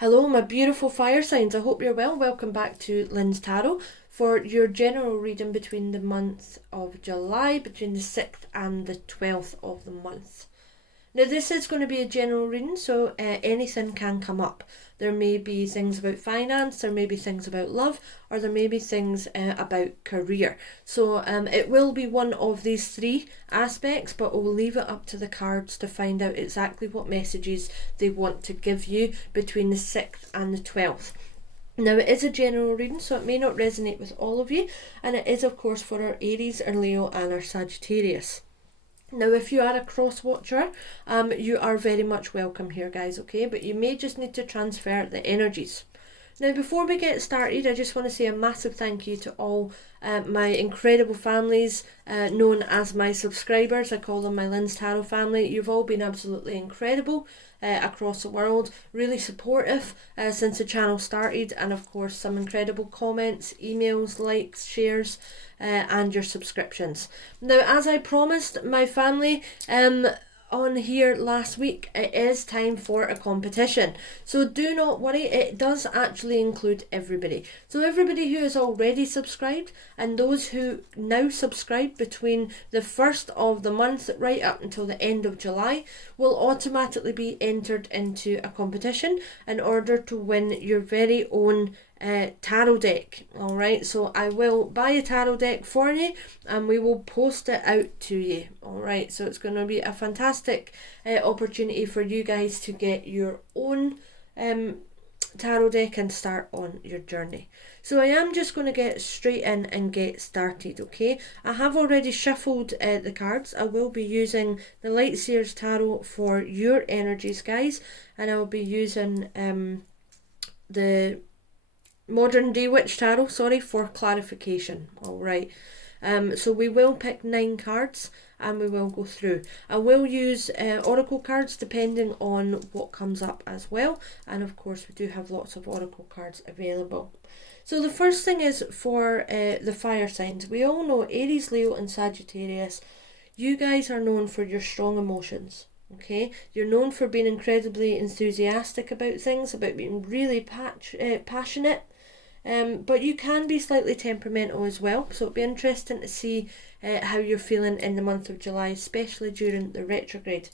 Hello, my beautiful fire signs. I hope you're well. Welcome back to Lynz Tarot for your general reading between the month of July, between the 6th and the 12th of the month. Now, this is going to be a general reading, so anything can come up. There may be things about finance, there may be things about love, or there may be things about career. So it will be one of these three aspects, but we'll leave it up to the cards to find out exactly what messages they want to give you between the 6th and the 12th. Now, it is a general reading, so it may not resonate with all of you, and it is, of course, for our Aries, our Leo, and our Sagittarius. Now, if you are a cross watcher, you are very much welcome here, guys, okay? But you may just need to transfer the energies. Now, before we get started, I just want to say a massive thank you to all my incredible families known as my subscribers. I call them my Lynz Tarot family. You've all been absolutely incredible across the world, really supportive since the channel started, and of course some incredible comments, emails, likes, shares, and your subscriptions. Now, as I promised my family on here last week, it is time for a competition. So do not worry, it does actually include everybody. So everybody who is already subscribed and those who now subscribe between the 1st of the month right up until the end of July will automatically be entered into a competition in order to win your very own tarot deck. Alright, so I will buy a tarot deck for you and we will post it out to you. Alright, so it's going to be a fantastic opportunity for you guys to get your own tarot deck and start on your journey. So I am just going to get straight in and get started, okay? I have already shuffled the cards. I will be using the Light Seers Tarot for your energies, guys, and I will be using the Modern Day Witch Tarot, for clarification. Alright, so we will pick 9 cards and we will go through. I will use oracle cards depending on what comes up as well, and of course we do have lots of oracle cards available. So the first thing is for the fire signs. We all know Aries, Leo and Sagittarius, you guys are known for your strong emotions. Okay, you're known for being incredibly enthusiastic about things, about being really passionate. But you can be slightly temperamental as well, so it'll be interesting to see how you're feeling in the month of July, especially during the retrograde.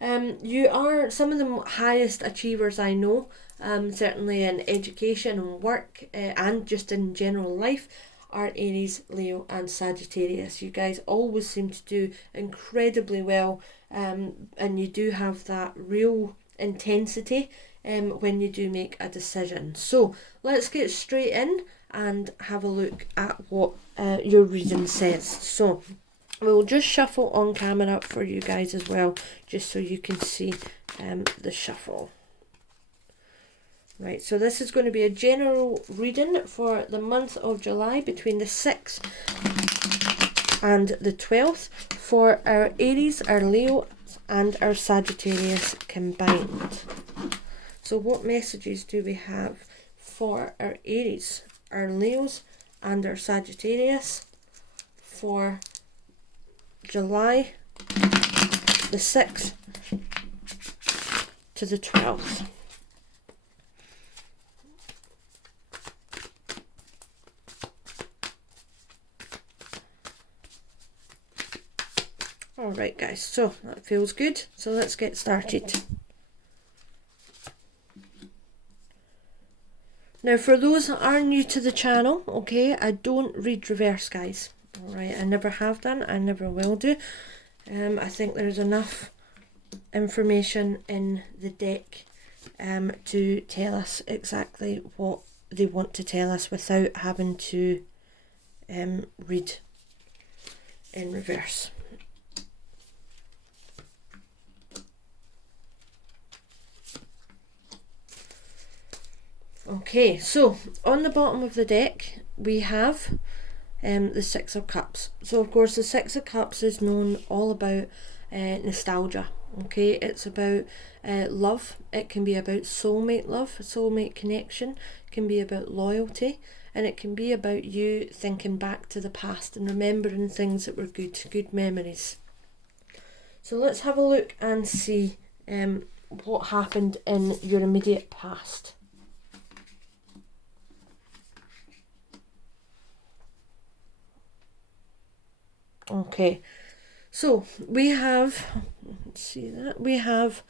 You are some of the highest achievers I know, certainly in education and work and just in general life, are Aries, Leo and Sagittarius. You guys always seem to do incredibly well, and you do have that real intensity when you do make a decision. So let's get straight in and have a look at what your reading says. So we'll just shuffle on camera for you guys as well, just so you can see the shuffle. Right, so this is going to be a general reading for the month of July between the 6th and the 12th for our Aries, our Leo and our Sagittarius combined. So what messages do we have for our Aries, our Leos and our Sagittarius for July the 6th to the 12th? Alright guys, so that feels good. So let's get started. Now, for those that are new to the channel, okay, I don't read reverse, guys. Alright, I never have done, I never will do. I think there's enough information in the deck to tell us exactly what they want to tell us without having to read in reverse. Okay, so on the bottom of the deck we have the Six of Cups. So of course the Six of Cups is known all about nostalgia. Okay, it's about love. It can be about soulmate love, soulmate connection. It can be about loyalty, and it can be about you thinking back to the past and remembering things that were good memories. So let's have a look and see what happened in your immediate past. Okay, so we have, let's see that, we have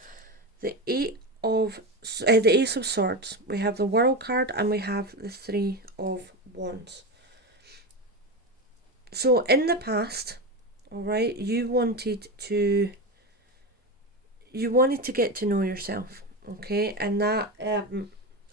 the the Ace of Swords, we have the World card, and we have the Three of Wands. So in the past, all right, you wanted to get to know yourself, okay, and that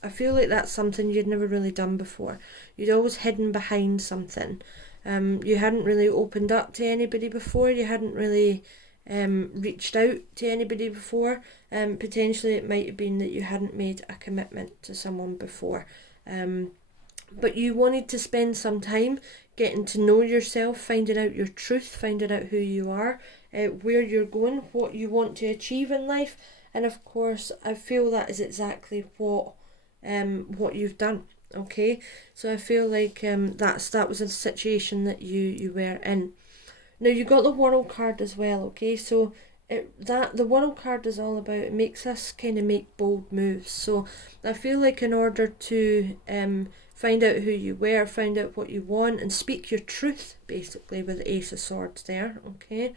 I feel like that's something you'd never really done before. You'd always hidden behind something. You hadn't really opened up to anybody before. You hadn't really reached out to anybody before. Potentially it might have been that you hadn't made a commitment to someone before. But you wanted to spend some time getting to know yourself, finding out your truth, finding out who you are, where you're going, what you want to achieve in life. And of course, I feel that is exactly what you've done. Okay, so I feel like that was a situation that you were in. Now you got the World card as well. Okay, so the World card is all about, it makes us kind of make bold moves. So I feel like in order to find out who you were, find out what you want, and speak your truth, basically, with the Ace of Swords there. Okay,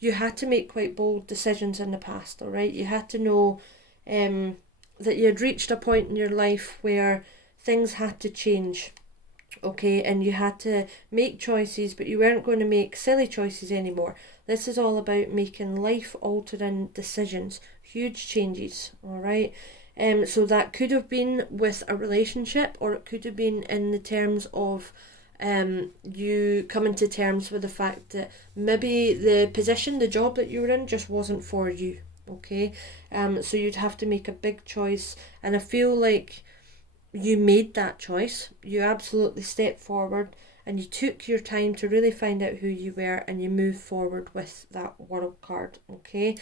you had to make quite bold decisions in the past. All right, you had to know that you had reached a point in your life where things had to change, okay, and you had to make choices, but you weren't going to make silly choices anymore. This is all about making life-altering decisions, huge changes, all right? So that could have been with a relationship, or it could have been in the terms of you coming to terms with the fact that maybe the position, the job that you were in just wasn't for you. Okay, so you'd have to make a big choice, and I feel like you made that choice. You absolutely stepped forward and you took your time to really find out who you were, and you moved forward with that World card. Okay,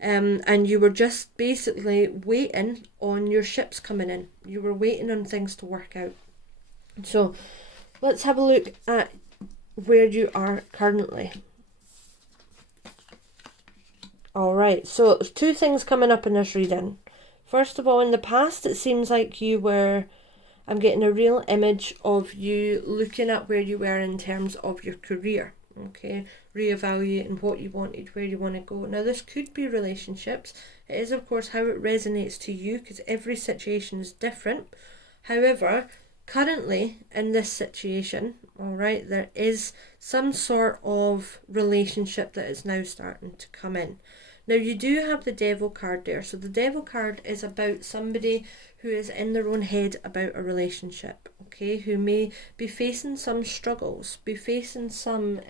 and you were just basically waiting on your ships coming in. You were waiting on things to work out. So let's have a look at where you are currently. Alright, so there's two things coming up in this reading. First of all, in the past, it seems like I'm getting a real image of you looking at where you were in terms of your career, okay? Reevaluating what you wanted, where you want to go. Now, this could be relationships. It is, of course, how it resonates to you, because every situation is different. However, currently, in this situation, alright, there is some sort of relationship that is now starting to come in. Now, you do have the Devil card there. So the Devil card is about somebody who is in their own head about a relationship, okay, who may be facing some struggles, be facing some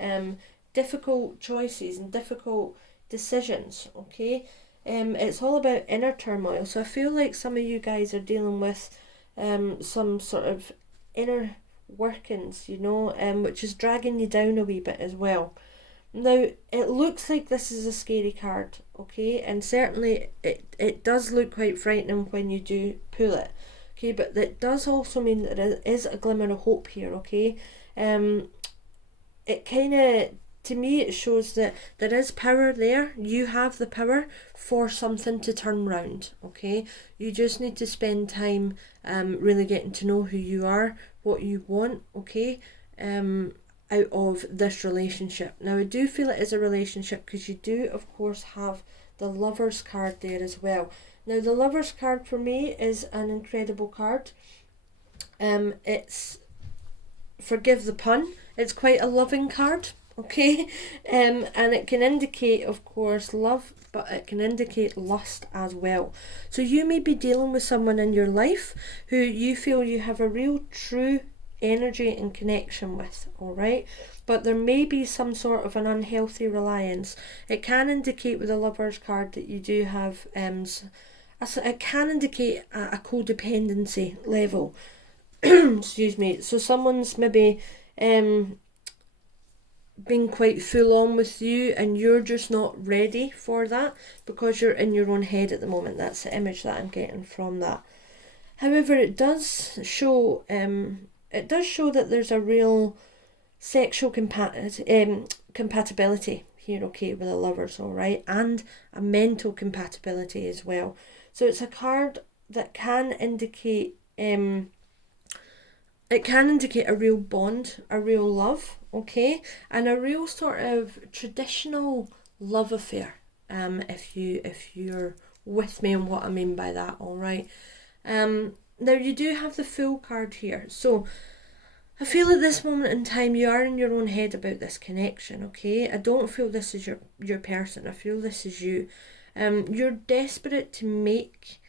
difficult choices and difficult decisions, okay. It's all about inner turmoil. So I feel like some of you guys are dealing with some sort of inner workings, which is dragging you down a wee bit as well. Now, it looks like this is a scary card, okay, and certainly it does look quite frightening when you do pull it, okay, but that does also mean that there is a glimmer of hope here, okay. It kind of, to me, it shows that there is power there. You have the power for something to turn round, okay. You just need to spend time really getting to know who you are, what you want, okay, out of this relationship. Now, I do feel it is a relationship because you do, of course, have the Lovers card there as well. Now, the Lovers card for me is an incredible card. It's, forgive the pun, it's quite a loving card, okay? And it can indicate, of course, love, but it can indicate lust as well. So you may be dealing with someone in your life who you feel you have a real true energy and connection with, alright, but there may be some sort of an unhealthy reliance. It can indicate with the Lovers card that you do have it can indicate a codependency level. Excuse me. So someone's maybe being quite full on with you, and you're just not ready for that because you're in your own head at the moment. That's the image that I'm getting from that. However, it does show that there's a real sexual compatibility here, okay, with the Lovers, alright, and a mental compatibility as well. So it's a card that can indicate it can indicate a real bond, a real love, okay, and a real sort of traditional love affair. If you're with me on what I mean by that, all right. Now you do have the Fool card here, so I feel at this moment in time you are in your own head about this connection, okay? I don't feel this is your person. I feel this is you. You're desperate to make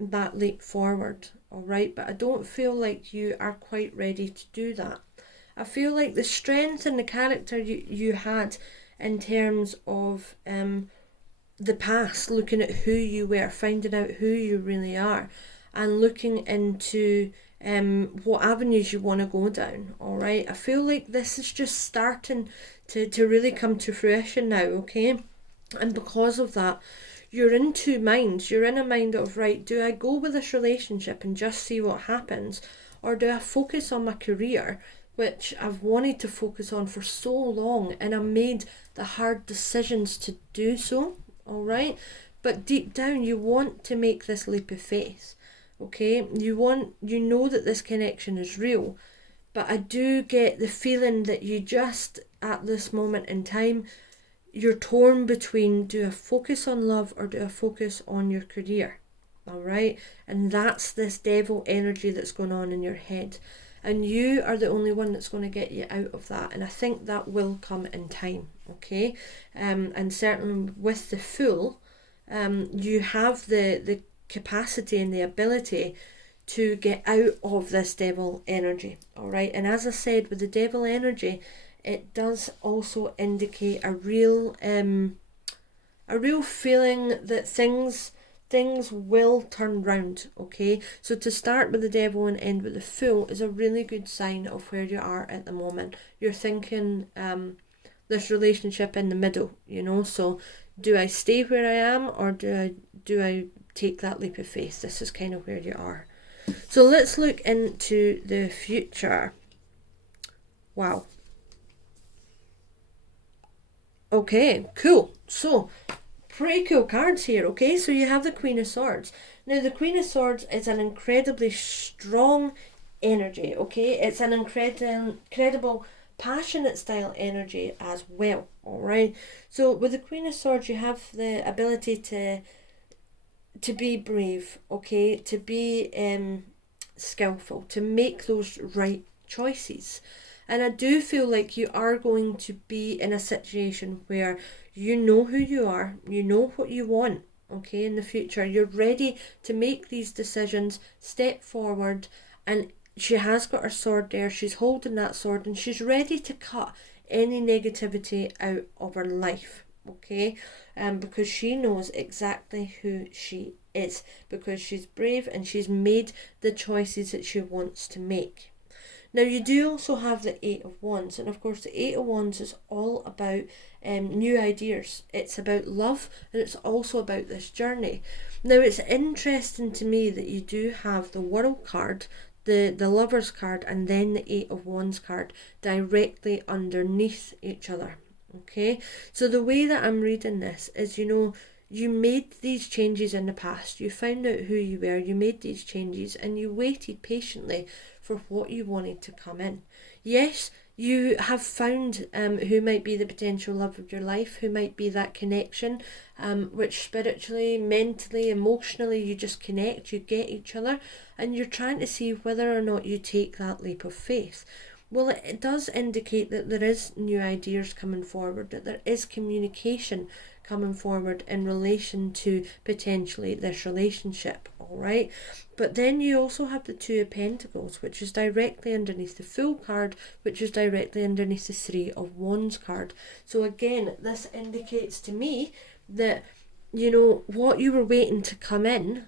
that leap forward, alright? But I don't feel like you are quite ready to do that. I feel like the strength and the character you had in terms of the past, looking at who you were, finding out who you really are, and looking into what avenues you want to go down, alright? I feel like this is just starting to really come to fruition now, okay? And because of that, you're in two minds. You're in a mind of, right, do I go with this relationship and just see what happens? Or do I focus on my career, which I've wanted to focus on for so long, and I made the hard decisions to do so, alright? But deep down, you want to make this leap of faith. Okay, you know that this connection is real, but I do get the feeling that you just, at this moment in time, you're torn between, do I focus on love or do I focus on your career? Alright, and that's this devil energy that's going on in your head, and you are the only one that's going to get you out of that, and I think that will come in time, okay? And certainly with the Fool, you have the capacity and the ability to get out of this devil energy, all right? And as I said, with the devil energy, it does also indicate a real feeling that things will turn round, okay? So to start with the devil and end with the Fool is a really good sign of where you are at the moment. You're thinking this relationship in the middle, you know, so do I stay where I am, or do I take that leap of faith? This is kind of where you are. So let's look into the future. Wow. Okay, cool. So, pretty cool cards here, okay? So you have the Queen of Swords. Now, the Queen of Swords is an incredibly strong energy, okay? It's an incredible passionate style energy as well, alright? So with the Queen of Swords, you have the ability to be brave, okay? To be skillful, to make those right choices. And I do feel like you are going to be in a situation where you know who you are, you know what you want, okay, in the future. You're ready to make these decisions, step forward, and she has got her sword there. She's holding that sword and she's ready to cut any negativity out of her life, okay? Because she knows exactly who she is, because she's brave and she's made the choices that she wants to make. Now, you do also have the Eight of Wands, and of course the Eight of Wands is all about new ideas. It's about love, and it's also about this journey. Now, it's interesting to me that you do have the World card, the Lovers card, and then the Eight of Wands card directly underneath each other. Okay, so the way that I'm reading this is, you know, you made these changes in the past. You found out who you were, you made these changes, and you waited patiently for what you wanted to come in. Yes, you have found who might be the potential love of your life, who might be that connection, which spiritually, mentally, emotionally, you just connect, you get each other, and you're trying to see whether or not you take that leap of faith. Well, it does indicate that there is new ideas coming forward, that there is communication coming forward in relation to potentially this relationship, alright? But then you also have the Two of Pentacles, which is directly underneath the Fool card, which is directly underneath the Three of Wands card. So again, this indicates to me that, you know, what you were waiting to come in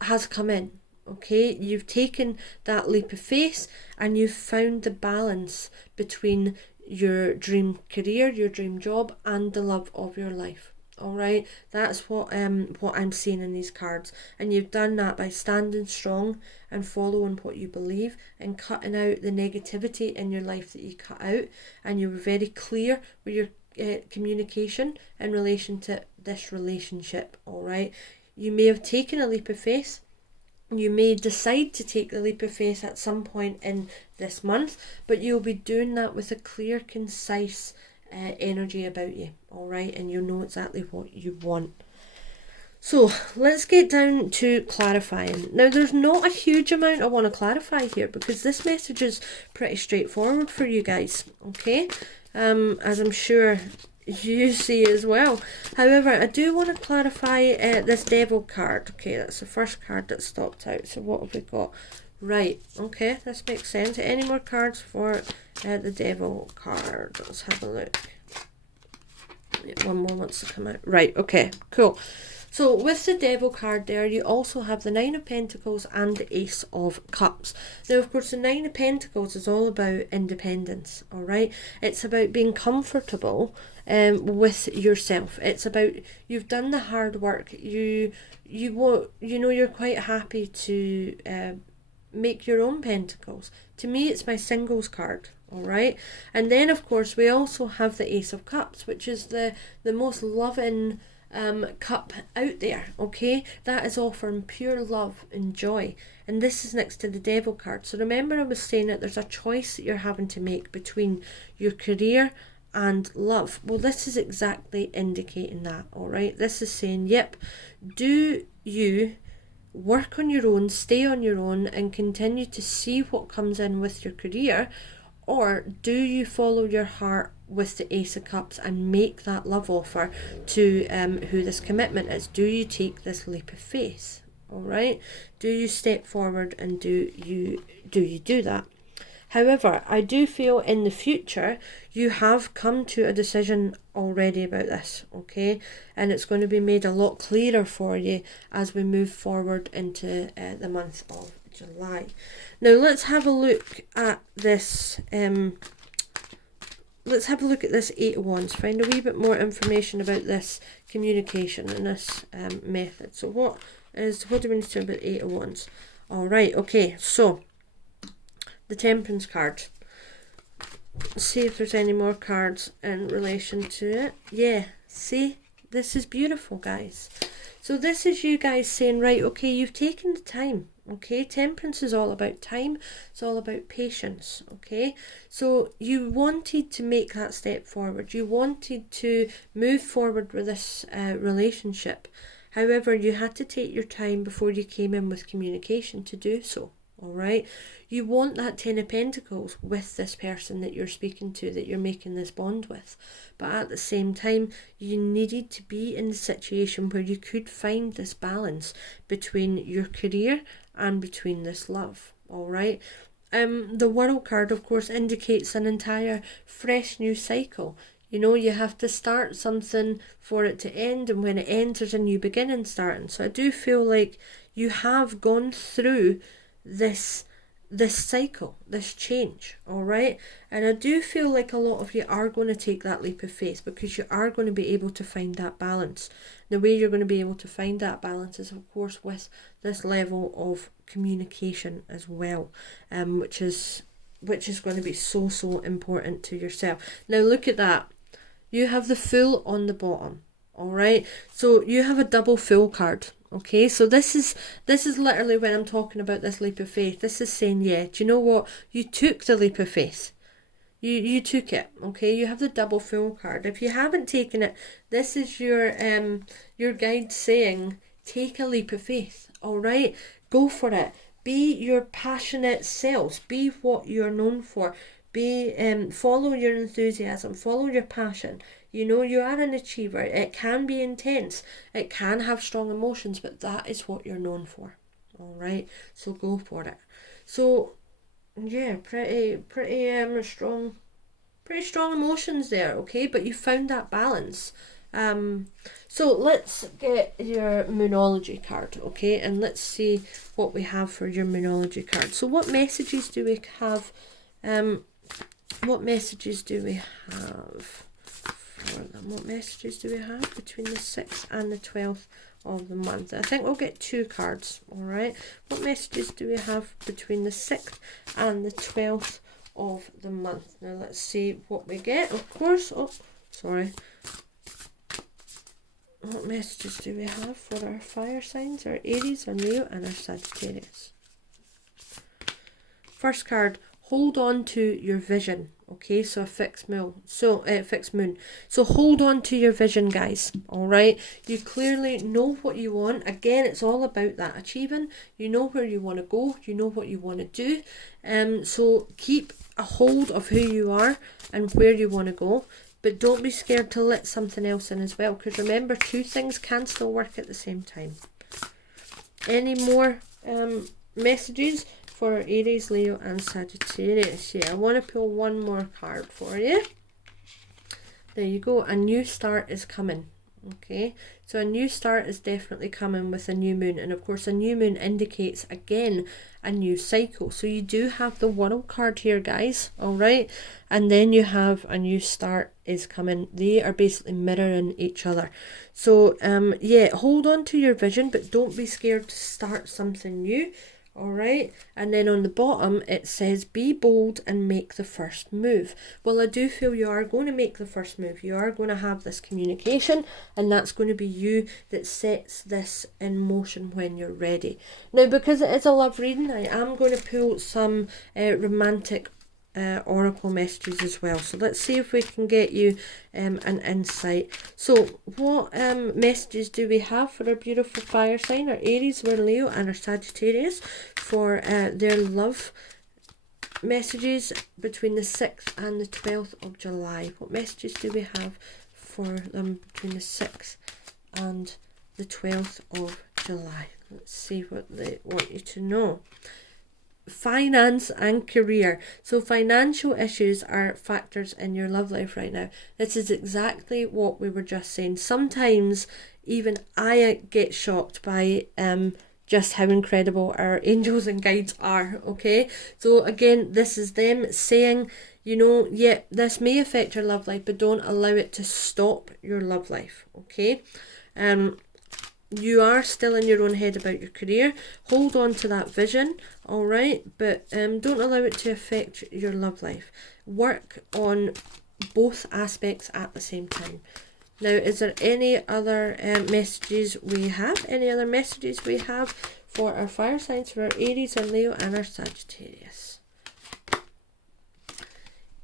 has come in. Okay, you've taken that leap of faith and you've found the balance between your dream career, your dream job, and the love of your life. All right, that's what I'm seeing in these cards, and you've done that by standing strong and following what you believe and cutting out the negativity in your life that you cut out, and you were very clear with your communication in relation to this relationship. All right, you may have taken a leap of faith, You may decide to take the leap of faith at some point in this month, but you'll be doing that with a clear, concise energy about you, all right? And you'll know exactly what you want. So let's get down to clarifying. Now, there's not a huge amount I want to clarify here because this message is pretty straightforward for you guys, okay? As I'm sure you see as well. However, I do want to clarify this Devil card. Okay, that's the first card that stopped out. So what have we got? Right, okay, this makes sense. Any more cards for the Devil card? Let's have a look. One more wants to come out. Right, okay, cool. So with the Devil card there, you also have the Nine of Pentacles and the Ace of Cups. Now, of course, the Nine of Pentacles is all about independence, all right? It's about being comfortable with yourself. It's about you've done the hard work. You know, you're quite happy to make your own pentacles. To me, it's my singles card. All right, and then of course we also have the Ace of Cups, which is the most loving cup out there. Okay, that is offering pure love and joy, and this is next to the Devil card. So remember, I was saying that there's a choice that you're having to make between your career and love. Well, this is exactly indicating that. All right, this is saying, yep, do you work on your own, stay on your own, and continue to see what comes in with your career, or do you follow your heart with the Ace of Cups and make that love offer to who this commitment is? Do you take this leap of faith? All right, do you step forward and do you do that? However, I do feel in the future you have come to a decision already about this, okay? And it's going to be made a lot clearer for you as we move forward into the month of July. Now let's have a look at this. Let's have a look at this Eight of Wands. Find a wee bit more information about this communication and this method. So what do we need to know about Eight of Wands? All right. Okay. So the Temperance card. Let's see if there's any more cards in relation to it. Yeah. See, this is beautiful, guys. So this is you guys saying, right, okay, you've taken the time, okay? Temperance is all about time. It's all about patience, okay? So you wanted to make that step forward. You wanted to move forward with this relationship. However, you had to take your time before you came in with communication to do so, all right? You want that Ten of Pentacles with this person that you're speaking to, that you're making this bond with. But at the same time, you needed to be in the situation where you could find this balance between your career and between this love, all right? The World card, of course, indicates an entire fresh new cycle. You know, you have to start something for it to end, and when it ends, there's a new beginning starting. So I do feel like you have gone through this cycle, this change, all right? And I do feel like a lot of you are going to take that leap of faith because you are going to be able to find that balance. The way you're going to be able to find that balance is, of course, with this level of communication as well, which is going to be so important to yourself. Now look at that. You have the Fool on the bottom, all right? So you have a double Fool card. Okay, so this is literally when I'm talking about this leap of faith. This is saying, yeah, do you know what? You took the leap of faith. You took it. Okay, you have the double Fool card. If you haven't taken it, this is your guide saying, take a leap of faith. All right, go for it. Be your passionate selves. Be what you're known for. Follow your enthusiasm. Follow your passion. You know, you are an achiever. It can be intense. It can have strong emotions, but that is what you're known for. All right, so go for it. So, yeah, pretty strong emotions there. Okay, but you found that balance. So let's get your Moonology card, okay, and let's see what we have for your Moonology card. So what messages do we have? What messages do we have for them? What messages do we have between the 6th and the 12th of the month? I think we'll get 2 cards, all right? What messages do we have between the 6th and the 12th of the month? Now let's see what we get. Of course, oh, sorry. What messages do we have for our fire signs, our Aries, our Leo, and our Sagittarius? First card, hold on to your vision. Okay, so a fixed moon. So hold on to your vision, guys. All right, you clearly know what you want. Again, it's all about that achieving. You know where you want to go. You know what you want to do. So keep a hold of who you are and where you want to go. But don't be scared to let something else in as well. Because remember, two things can still work at the same time. Any more messages for Aries, Leo, and Sagittarius? Yeah, I want to pull one more card for you. There you go. A new start is coming. Okay, so a new start is definitely coming with a new moon, and of course a new moon indicates again a new cycle. So you do have the World card here, guys, all right, and then you have a new start is coming. They are basically mirroring each other. So yeah, hold on to your vision, but don't be scared to start something new. All right, and then on the bottom it says be bold and make the first move. Well, I do feel you are going to make the first move. You are going to have this communication, and that's going to be you that sets this in motion when you're ready. Now, because it is a love reading, I am going to pull some romantic oracle messages as well. So let's see if we can get you an insight. So what messages do we have for our beautiful fire sign, our Aries, our Leo, and our Sagittarius for their love messages between the 6th and the 12th of July? What messages do we have for them between the 6th and the 12th of July? Let's see what they want you to know. Finance and career. So financial issues are factors in your love life right now. This is exactly what we were just saying. Sometimes even I get shocked by just how incredible our angels and guides are. Okay, so again, this is them saying, you know, yeah, this may affect your love life, but don't allow it to stop your love life. Okay, you are still in your own head about your career. Hold on to that vision, all right? But don't allow it to affect your love life. Work on both aspects at the same time. Now, is there any other messages we have? Any other messages we have for our fire signs, for our Aries and Leo and our Sagittarius?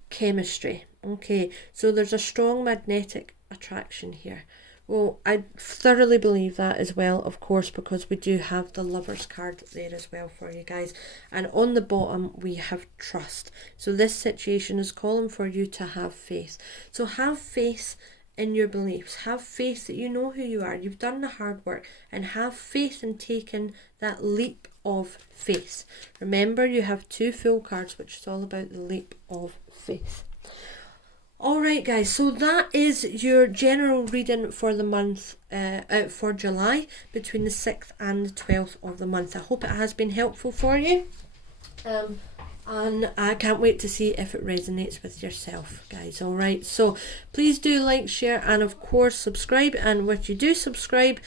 Chemistry. Okay, so there's a strong magnetic attraction here. Well, I thoroughly believe that as well, of course, because we do have the Lovers card there as well for you guys. And on the bottom, we have trust. So this situation is calling for you to have faith. So have faith in your beliefs. Have faith that you know who you are. You've done the hard work. And have faith in taking that leap of faith. Remember, you have two full cards, which is all about the leap of faith. Alright guys, so that is your general reading for the month, for July, between the 6th and the 12th of the month. I hope it has been helpful for you, and I can't wait to see if it resonates with yourself, guys. Alright, so please do like, share, and of course subscribe, and when you do subscribe,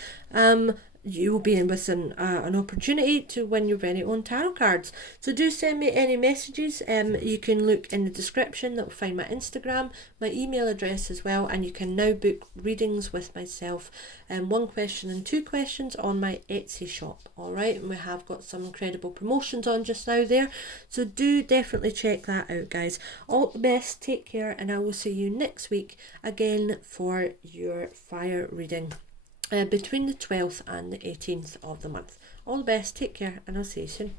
you will be within an opportunity to win your very own tarot cards. So do send me any messages. You can look in the description. That will find my Instagram, my email address as well, and you can now book readings with myself, 1 question and 2 questions on my Etsy shop. Alright, and we have got some incredible promotions on just now there, so do definitely check that out, guys. All the best, take care, and I will see you next week again for your fire reading between the 12th and the 18th of the month. All the best, take care, and I'll see you soon.